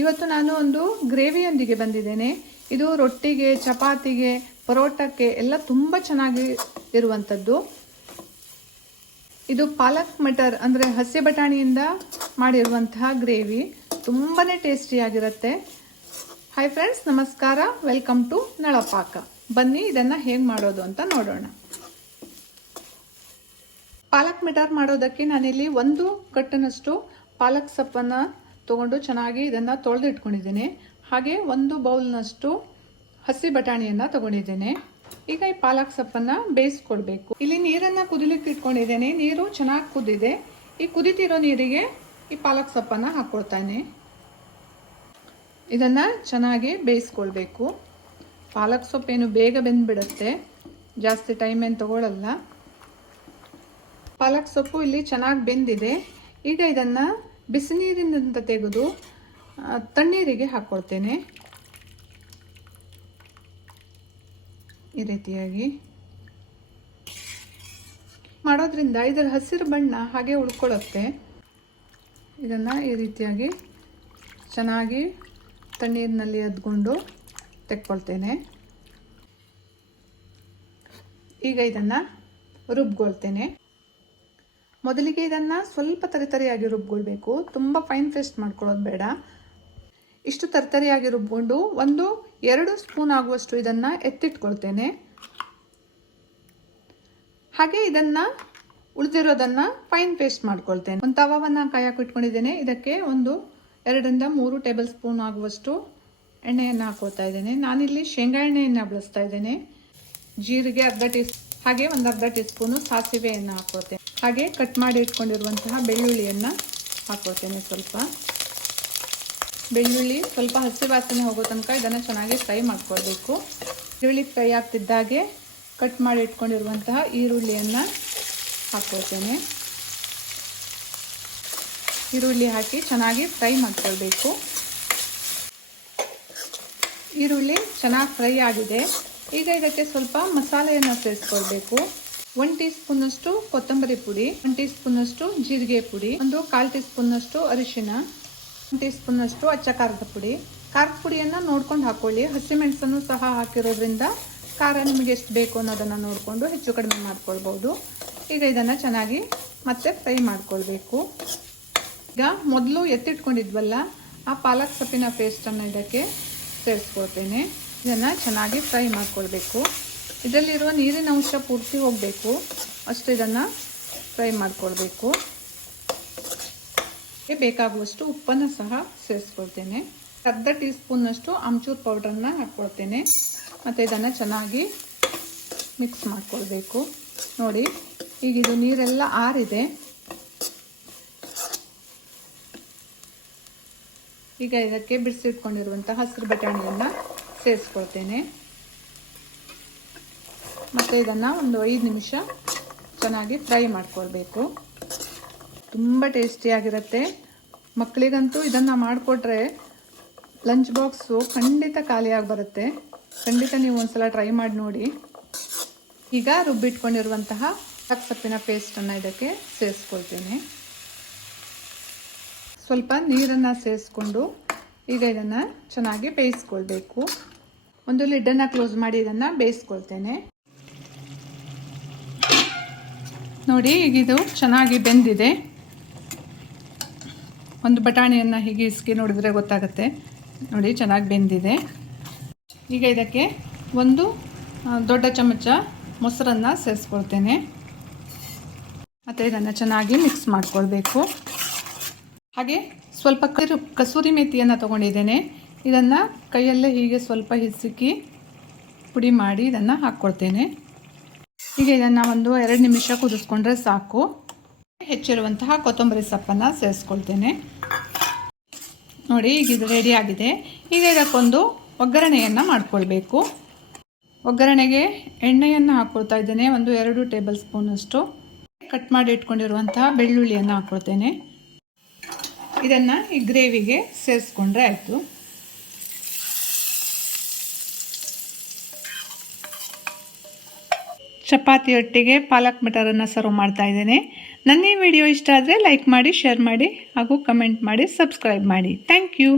ಇವತ್ತು ನಾನು ಒಂದು ಗ್ರೇವಿಯೊಂದಿಗೆ ಬಂದಿದ್ದೇನೆ. ಇದು ರೊಟ್ಟಿಗೆ, ಚಪಾತಿಗೆ, ಪರೋಟಕ್ಕೆ ಎಲ್ಲ ತುಂಬ ಚೆನ್ನಾಗಿ ಇರುವಂಥದ್ದು. ಇದು ಪಾಲಕ್ ಮಟರ್ ಅಂದರೆ ಹಸಿ ಬಟಾಣಿಯಿಂದ ಮಾಡಿರುವಂತಹ ಗ್ರೇವಿ. ತುಂಬಾ ಟೇಸ್ಟಿಯಾಗಿರುತ್ತೆ. ಹಾಯ್ ಫ್ರೆಂಡ್ಸ್, ನಮಸ್ಕಾರ. ವೆಲ್ಕಮ್ ಟು ನಳಪಾಕ. ಬನ್ನಿ ಇದನ್ನು ಹೇಗೆ ಮಾಡೋದು ಅಂತ ನೋಡೋಣ. ಪಾಲಕ್ ಮಟರ್ ಮಾಡೋದಕ್ಕೆ ನಾನಿಲ್ಲಿ 1 ಕಟ್ಟನಷ್ಟು ಪಾಲಕ್ ಸೊಪ್ಪನ್ನು ತಗೊಂಡು ಚೆನ್ನಾಗಿ ಇದನ್ನು ತೊಳೆದು ಇಟ್ಕೊಂಡಿದ್ದೇನೆ. ಹಾಗೆ 1 ಬೌಲ್ನಷ್ಟು ಹಸಿ ಬಟಾಣಿಯನ್ನು ತಗೊಂಡಿದ್ದೇನೆ. ಈಗ ಈ ಪಾಲಕ್ ಸೊಪ್ಪನ್ನು ಬೇಯಿಸ್ಕೊಳ್ಬೇಕು. ಇಲ್ಲಿ ನೀರನ್ನು ಕುದಿಲಿಕ್ಕೆ ಇಟ್ಕೊಂಡಿದ್ದೇನೆ. ನೀರು ಚೆನ್ನಾಗಿ ಕುದಿದೆ. ಈ ಕುದಿತಿರೋ ನೀರಿಗೆ ಈ ಪಾಲಕ್ ಸೊಪ್ಪನ್ನು ಹಾಕ್ಕೊಳ್ತಾನೆ. ಇದನ್ನು ಚೆನ್ನಾಗಿ ಬೇಯಿಸ್ಕೊಳ್ಬೇಕು. ಪಾಲಕ್ ಸೊಪ್ಪೇನು ಬೇಗ ಬೆಂದ್ಬಿಡುತ್ತೆ, ಜಾಸ್ತಿ ಟೈಮ್ ಏನು ತಗೊಳ್ಳಲ್ಲ. ಪಾಲಕ್ ಸೊಪ್ಪು ಇಲ್ಲಿ ಚೆನ್ನಾಗಿ ಬೆಂದಿದೆ. ಈಗ ಇದನ್ನು ಬಿಸಿ ನೀರಿನಿಂದ ತೆಗೆದು ತಣ್ಣೀರಿಗೆ ಹಾಕ್ಕೊಳ್ತೇನೆ. ಈ ರೀತಿಯಾಗಿ ಮಾಡೋದ್ರಿಂದ ಇದರ ಹಸಿರು ಬಣ್ಣ ಹಾಗೆ ಉಳ್ಕೊಳ್ಳುತ್ತೆ. ಇದನ್ನು ಈ ರೀತಿಯಾಗಿ ಚೆನ್ನಾಗಿ ತಣ್ಣೀರಿನಲ್ಲಿ ಅದ್ಕೊಂಡು ತೆಕ್ಕೊಳ್ತೇನೆ. ಈಗ ಇದನ್ನು ರುಬ್ಕೊಳ್ತೇನೆ. ಮೊದಲಿಗೆ ಇದನ್ನು ಸ್ವಲ್ಪ ತರಿತರಿಯಾಗಿ ರುಬ್ಕೊಳ್ಬೇಕು. ತುಂಬ ಫೈನ್ ಪೇಸ್ಟ್ ಮಾಡ್ಕೊಳ್ಳೋದು ಬೇಡ. ಇಷ್ಟು ತರಿತರಿಯಾಗಿ ರುಬ್ಕೊಂಡು 1-2 ಸ್ಪೂನ್ ಆಗುವಷ್ಟು ಇದನ್ನು ಎತ್ತಿಟ್ಕೊಳ್ತೇನೆ. ಹಾಗೆ ಇದನ್ನು ಉಳಿದಿರೋದನ್ನು ಫೈನ್ ಪೇಸ್ಟ್ ಮಾಡ್ಕೊಳ್ತೇನೆ. ಒಂದು ತವಾವನ್ನು ಕಾಯಕ್ಕೆ ಇಟ್ಕೊಂಡಿದ್ದೇನೆ. ಇದಕ್ಕೆ 2-3 ಟೇಬಲ್ ಸ್ಪೂನ್ ಆಗುವಷ್ಟು ಎಣ್ಣೆಯನ್ನು ಹಾಕೊಳ್ತಾ ಇದ್ದೇನೆ. ನಾನಿಲ್ಲಿ ಶೇಂಗಾ ಎಣ್ಣೆಯನ್ನು ಬಳಸ್ತಾ ಇದ್ದೇನೆ. ಜೀರಿಗೆ ಹಾಗೆ 1/2 ಟೀ ಸ್ಪೂನು ಸಾಸಿವೆಯನ್ನು ಹಾಕ್ಕೊಳ್ತೇನೆ. ಹಾಗೆ ಕಟ್ ಮಾಡಿ ಇಟ್ಕೊಂಡಿರುವಂತಹ ಬೆಳ್ಳುಳ್ಳಿಯನ್ನು ಹಾಕ್ಕೊಳ್ತೇನೆ. ಬೆಳ್ಳುಳ್ಳಿ ಸ್ವಲ್ಪ ಹಸಿ ವಾಸನೆ ಹೋಗೋ ತನಕ ಇದನ್ನು ಚೆನ್ನಾಗಿ ಫ್ರೈ ಮಾಡ್ಕೊಳ್ಬೇಕು. ಈರುಳ್ಳಿ ಫ್ರೈ ಆಗ್ತಿದ್ದಾಗೆ ಕಟ್ ಮಾಡಿ ಇಟ್ಕೊಂಡಿರುವಂತಹ ಈರುಳ್ಳಿಯನ್ನು ಹಾಕ್ಕೊಳ್ತೇನೆ. ಈರುಳ್ಳಿ ಹಾಕಿ ಚೆನ್ನಾಗಿ ಫ್ರೈ ಮಾಡ್ಕೊಳ್ಬೇಕು. ಈರುಳ್ಳಿ ಚೆನ್ನಾಗಿ ಫ್ರೈ ಆಗಿದೆ. ಈಗ ಇದಕ್ಕೆ ಸ್ವಲ್ಪ ಮಸಾಲೆಯನ್ನು ಸೇರಿಸ್ಕೊಳ್ಬೇಕು. 1 ಟೀ ಸ್ಪೂನಷ್ಟು ಕೊತ್ತಂಬರಿ ಪುಡಿ, 1 ಟೀ ಸ್ಪೂನಷ್ಟು ಜೀರಿಗೆ ಪುಡಿ, 1/4 ಟೀ ಸ್ಪೂನಷ್ಟು ಅರಿಶಿನ, 1 ಟೀ ಸ್ಪೂನಷ್ಟು ಅಚ್ಚ ಖಾರದ ಪುಡಿ. ಖಾರದ ಪುಡಿಯನ್ನು ನೋಡ್ಕೊಂಡು ಹಾಕ್ಕೊಳ್ಳಿ. ಹಸಿಮೆಣಸನ್ನು ಸಹ ಹಾಕಿರೋದ್ರಿಂದ ಖಾರ ನಿಮಗೆ ಎಷ್ಟು ಬೇಕು ಅನ್ನೋದನ್ನು ನೋಡಿಕೊಂಡು ಹೆಚ್ಚು ಕಡಿಮೆ ಮಾಡ್ಕೊಳ್ಬೋದು. ಈಗ ಇದನ್ನು ಚೆನ್ನಾಗಿ ಮತ್ತೆ ಫ್ರೈ ಮಾಡ್ಕೊಳ್ಬೇಕು. ಈಗ ಮೊದಲು ಎತ್ತಿಟ್ಕೊಂಡಿದ್ವಲ್ಲ ಆ ಪಾಲಕ್ ಸೊಪ್ಪಿನ ಪೇಸ್ಟನ್ನು ಇದಕ್ಕೆ ಸೇರಿಸ್ಕೊಳ್ತೇನೆ. ಇದನ್ನು ಚೆನ್ನಾಗಿ ಫ್ರೈ ಮಾಡ್ಕೊಳ್ಬೇಕು. ಇದರಲ್ಲಿರುವ ನೀರಿನ ಅಂಶ ಪೂರ್ತಿ ಹೋಗಬೇಕು, ಅಷ್ಟು ಇದನ್ನು ಫ್ರೈ ಮಾಡ್ಕೊಳ್ಬೇಕು. ಬೇಕಾಗುವಷ್ಟು ಉಪ್ಪನ್ನು ಸಹ ಸೇರಿಸ್ಕೊಳ್ತೇನೆ. 1/2 ಟೀ ಸ್ಪೂನ್ನಷ್ಟು ಆಮ್ಚೂರ್ ಪೌಡ್ರನ್ನು ಹಾಕ್ಕೊಳ್ತೇನೆ. ಮತ್ತು ಇದನ್ನು ಚೆನ್ನಾಗಿ ಮಿಕ್ಸ್ ಮಾಡ್ಕೊಳ್ಬೇಕು. ನೋಡಿ, ಈಗ ಇದು ನೀರೆಲ್ಲ ಆರಿದೆ. ಈಗ ಇದಕ್ಕೆ ಬಿಡಿಸಿಟ್ಕೊಂಡಿರುವಂಥ ಹಸಿರು ಬಟಾಣಿಯನ್ನು ಸೇರಿಸ್ಕೊಳ್ತೇನೆ. ಮತ್ತು ಇದನ್ನು 5 ನಿಮಿಷ ಚೆನ್ನಾಗಿ ಫ್ರೈ ಮಾಡ್ಕೊಳ್ಬೇಕು. ತುಂಬ ಟೇಸ್ಟಿಯಾಗಿರುತ್ತೆ. ಮಕ್ಕಳಿಗಂತೂ ಇದನ್ನು ಮಾಡಿಕೊಟ್ರೆ ಲಂಚ್ ಬಾಕ್ಸು ಖಂಡಿತ ಖಾಲಿಯಾಗಿ ಬರುತ್ತೆ. ಖಂಡಿತ ನೀವು ಒಂದ್ಸಲ ಟ್ರೈ ಮಾಡಿ ನೋಡಿ. ಈಗ ರುಬ್ಬಿಟ್ಕೊಂಡಿರುವಂತಹ ಪಾಲಕ್ ಸೊಪ್ಪಿನ ಪೇಸ್ಟನ್ನು ಇದಕ್ಕೆ ಸೇರಿಸ್ಕೊಳ್ತೇನೆ. ಸ್ವಲ್ಪ ನೀರನ್ನು ಸೇರಿಸ್ಕೊಂಡು ಈಗ ಇದನ್ನು ಚೆನ್ನಾಗಿ ಬೇಯಿಸ್ಕೊಳ್ಬೇಕು. ಒಂದು ಲಿಡ್ಡನ್ನು ಕ್ಲೋಸ್ ಮಾಡಿ ಇದನ್ನು ಬೇಯಿಸ್ಕೊಳ್ತೇನೆ. ನೋಡಿ, ಈಗ ಇದು ಚೆನ್ನಾಗಿ ಬೆಂದಿದೆ. ಒಂದು ಬಟಾಣಿಯನ್ನು ಹೀಗೆ ಇಸ್ಕಿ ನೋಡಿದರೆ ಗೊತ್ತಾಗುತ್ತೆ. ನೋಡಿ, ಚೆನ್ನಾಗಿ ಬೆಂದಿದೆ. ಈಗ ಇದಕ್ಕೆ 1 ದೊಡ್ಡ ಚಮಚ ಮೊಸರನ್ನು ಸೇರಿಸ್ಕೊಳ್ತೇನೆ. ಮತ್ತು ಇದನ್ನು ಚೆನ್ನಾಗಿ ಮಿಕ್ಸ್ ಮಾಡ್ಕೊಳ್ಬೇಕು. ಹಾಗೆ ಸ್ವಲ್ಪ ಕಸೂರಿ ಮೇಥಿಯನ್ನು ತೊಗೊಂಡಿದ್ದೇನೆ. ಇದನ್ನು ಕೈಯಲ್ಲೇ ಹೀಗೆ ಸ್ವಲ್ಪ ಹಿಸುಕಿ ಪುಡಿ ಮಾಡಿ ಇದನ್ನು ಹಾಕ್ಕೊಳ್ತೇನೆ. ಈಗ ಇದನ್ನು 1-2 ನಿಮಿಷ ಕುದಿಸ್ಕೊಂಡ್ರೆ ಸಾಕು. ಹೆಚ್ಚಿರುವಂತಹ ಕೊತ್ತಂಬರಿ ಸೊಪ್ಪನ್ನು ಸೇರಿಸ್ಕೊಳ್ತೇನೆ. ನೋಡಿ, ಈಗ ಇದು ರೆಡಿ ಆಗಿದೆ. ಈಗ ಇದಕ್ಕೊಂದು ಒಗ್ಗರಣೆಯನ್ನು ಮಾಡ್ಕೊಳ್ಬೇಕು. ಒಗ್ಗರಣೆಗೆ ಎಣ್ಣೆಯನ್ನು ಹಾಕ್ಕೊಳ್ತಾ ಇದ್ದೇನೆ. 1-2 ಟೇಬಲ್ ಸ್ಪೂನಷ್ಟು ಕಟ್ ಮಾಡಿ ಇಟ್ಕೊಂಡಿರುವಂತಹ ಬೆಳ್ಳುಳ್ಳಿಯನ್ನು ಹಾಕ್ಕೊಳ್ತೇನೆ. ಇದನ್ನು ಈ ಗ್ರೇವಿಗೆ ಸೇರಿಸ್ಕೊಂಡ್ರೆ ಆಯಿತು. ಚಪಾತಿಯೊಟ್ಟಿಗೆ ಪಾಲಕ್ ಮಟರನ್ನು ಸರ್ವ್ ಮಾಡ್ತಾ ಇದ್ದೇನೆ. ನನ್ನ ಈ ವಿಡಿಯೋ ಇಷ್ಟ ಆದರೆ ಲೈಕ್ ಮಾಡಿ, ಶೇರ್ ಮಾಡಿ ಹಾಗೂ ಕಮೆಂಟ್ ಮಾಡಿ, ಸಬ್ಸ್ಕ್ರೈಬ್ ಮಾಡಿ. Thank you.